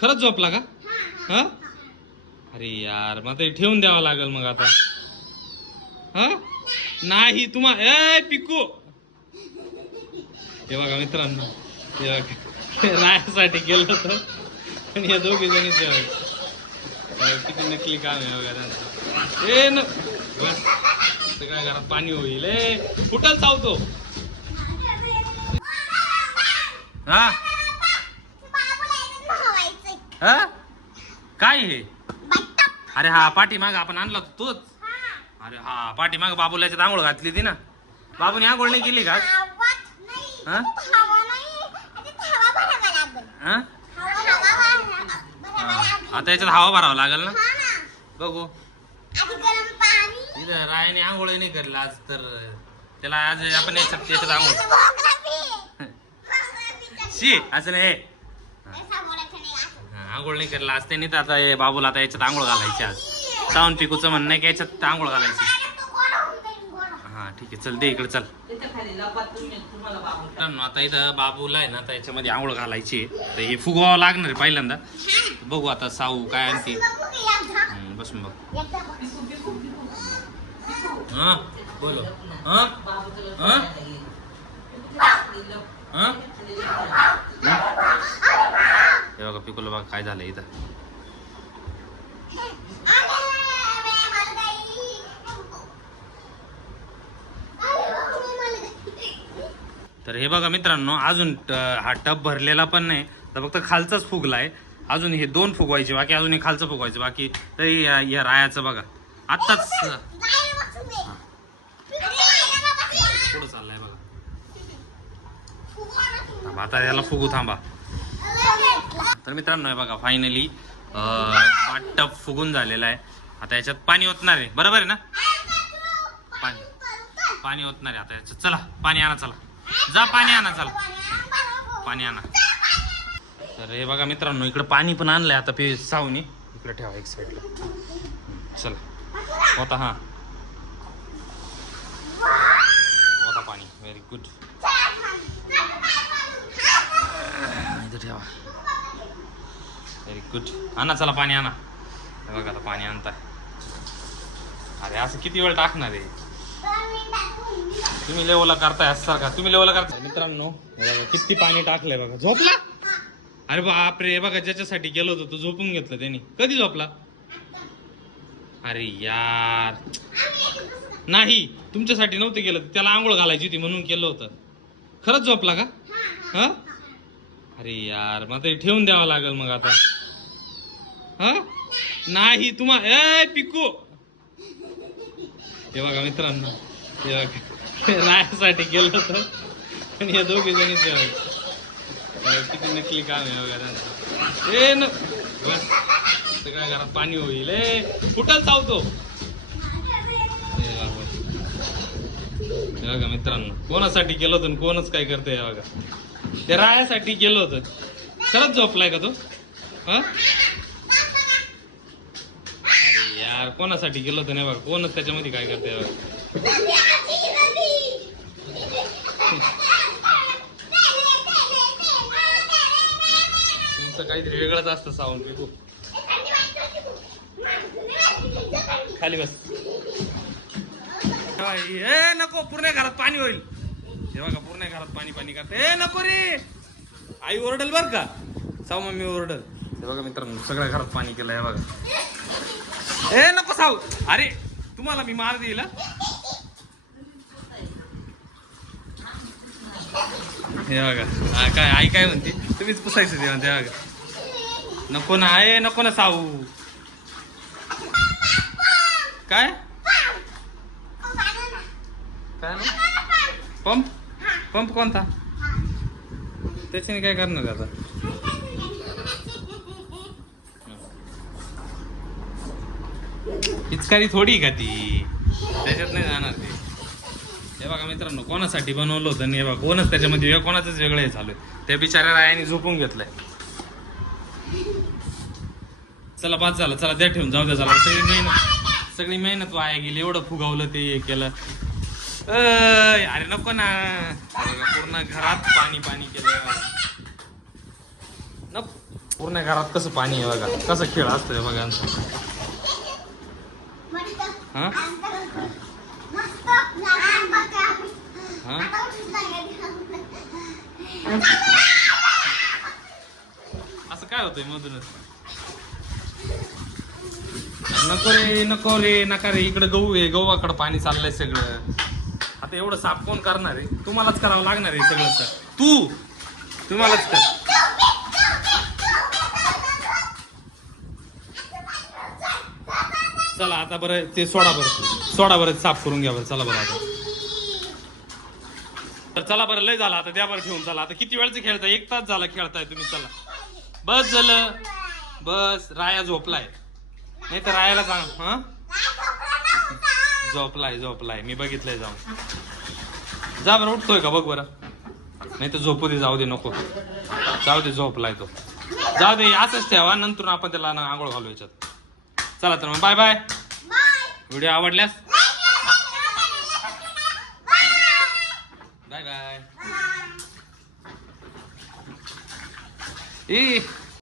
खरंच झोपला का? हा अरे यार मग ते ठेवून द्यावं लागेल मग आता. हा नाही ए पिकू, हे बघा मित्रांनो, हे बघा रायासाठी गेलो होतं पण या दोघी जणी किती नकली काम आहे बघा त्यांचं. ए न बस सगळ्या घरात पाणी होईल. फुटल चावतो. हा हा काय हे? अरे हा पाठीमाग आपण आणला तोच. अरे हा पाठीमाग बाबूला याच्यात आंघोळ घातली ती ना. बाबूने आंघोळ नाही केली का? हा हा आता याच्यात हवा भरावं लागेल ना. बघू इथं रायाने आंघोळ नाही करली आज, तर त्याला आज आपण याच्यात आंघोळ शी असं नाही. आंघोळ नाही करला आज त्यांनी, तर आता बाबूला आता याच्यात आंघोळ घालायची आज. सावून पिकूचं म्हणणं आहे की याच्यात आंघोळ घालायची. हा ठीक आहे चल दे इकडे चल. आता इथं बाबूला आहे ना आता याच्यामध्ये आंघोळ घालायची, तर हे फुगवावं लागणार आहे पहिल्यांदा. बघू आता साऊ काय आणते. बसून बघ. हा बोलो. हा हा हे बघा पिकूला बघा काय झालं इथं. तर हे बघा मित्रांनो, अजून हा टब भरलेला पण नाही, तर फक्त खालचाच फुगला आहे. अजून हे 2 फुगवायचे बाकी, अजून हे खालचं फुगवायचं बाकी. तरी या रायाचं बघा आत्ताच पुढं चाललाय बघा. थांबा आता याला फुगू थांबा. तर मित्रांनो हे बघा फायनली टब फुगून झालेला आहे. आता याच्यात पाणी ओतणार आहे, बरोबर आहे ना? पाणी ओतणार आहे आता याच्यात. चला पाणी आणा, चला जा पाणी आणा, चला पाणी आणा. तर हे बघा मित्रांनो इकडे पाणी पण आणलंय आता सावनी. इकडे ठेवा एक साईडला. चला होता हा होता पाणी. Very good. इथं ठेवा. Very good. आणा चला पाणी आणा. हे बघा आता पाणी आणताय. अरे असं किती वेळ टाकणार आहे? तुम्ही लेवला करताय सारखा, तुम्ही लेवला करताय. मित्रांनो बघा किती पाणी टाकलंय बघा. झोपला? अरे बापरे, हे बघा ज्याच्यासाठी गेलो होतो तो झोपून घेतलं त्यांनी. कधी झोपला? अरे यार नाही, तुमच्यासाठी नव्हतं गेलं, त्याला आंघोळ घालायची होती म्हणून केलं होतं. खरंच झोपला का? हा अरे यार मग ते ठेवून द्यावं लागेल मग आता. हा नाही ए पिकू, हे बघा मित्रांनो, हे बघा रायासाठी गेलो होतं पण या दोघी जणी किती नकली काम आहे बघा त्यांचं. ए न बस सगळ्या घरात पाणी होईल. फुटल चावतो. हे बघा मित्रांनो, कोणासाठी गेलो होतो कोणच काय करतंय. हे बघा ते रायासाठी गेलो होतं. खरंच झोपलाय का तो? हा अरे यार कोणासाठी गेलो होतं नाही बघा, कोणच त्याच्यामध्ये काय करतंय बघा. तुमचं काहीतरी वेगळंच असतं सावून पिकू. खाली बस. ए नको, पूर्ण घरात पाणी होईल. हे बघा पूर्ण घरात पाणी पाणी करते. ए नको रे, आई ओरडल बर का, साऊ मम्मी ओरडल. हे बघा मित्रांनो सगळ्या घरात पाणी केलं. हे बघा. ए नको साऊ, अरे तुम्हाला मी मार देईल. हे बघा काय आई काय म्हणते, तुम्हीच पुसायचं ते म्हणते. बघा नको ना, आहे नको ना साऊ. काय काय पंप पंप कोणता? त्याच्याने काय करणार आता? पिचकारी थोडी का ती, त्याच्यात नाही जाणार ते. हे बघा मित्रांनो कोणासाठी बनवलं होतं हे बघा, कोणच त्याच्यामध्ये कोणाचंच वेगळं हे चालू आहे. त्या बिचाऱ्या रायाने झोपून घेतलंय. चला बाद झालं, चला द्या ठेवून, जाऊ द्या. चला सगळी मेहनत वाया गेली. एवढं फुगवलं ते हे केलं. अरे नको ना, पूर्ण घरात पाणी पाणी केलं. नको पूर्ण घरात कसं पाणी आहे बघा, कसं खेळ असतोय बघा आमचा. हा हा असं काय होतंय मधूनच. नको रे नको रे नका रे, इकडे गहू आहे, गव्हाकडे पाणी चाललंय सगळं. आता एवढं साफ कोण करणार आहे? तुम्हालाच करावं लागणार आहे सगळं. सर तुम्हालाच कर. चला आता बरं ते सोडा बरं साफ करून घ्या बरं. चला बरं आता तर चला बरं, लय झाला आता, द्या बरं ठेवून. चला आता किती वेळचं खेळताय? 1 तास झाला खेळताय तुम्ही. चला बस झालं, बस. राया झोपलाय, नाही तर रायाला सांग. हा झोपलाय मी बघितलंय जाऊन. जा बरं, उठतोय का बघ बरं. नाही तर झोपू दे, जाऊ दे, नको जाऊ दे, झोपलाय तो. जाऊ दे, असंच ठेवा, नंतर आपण त्याला आंघोळ घालू याच्यात. चला तर मग बाय बाय. व्हिडिओ आवडल्यास बाय बाय.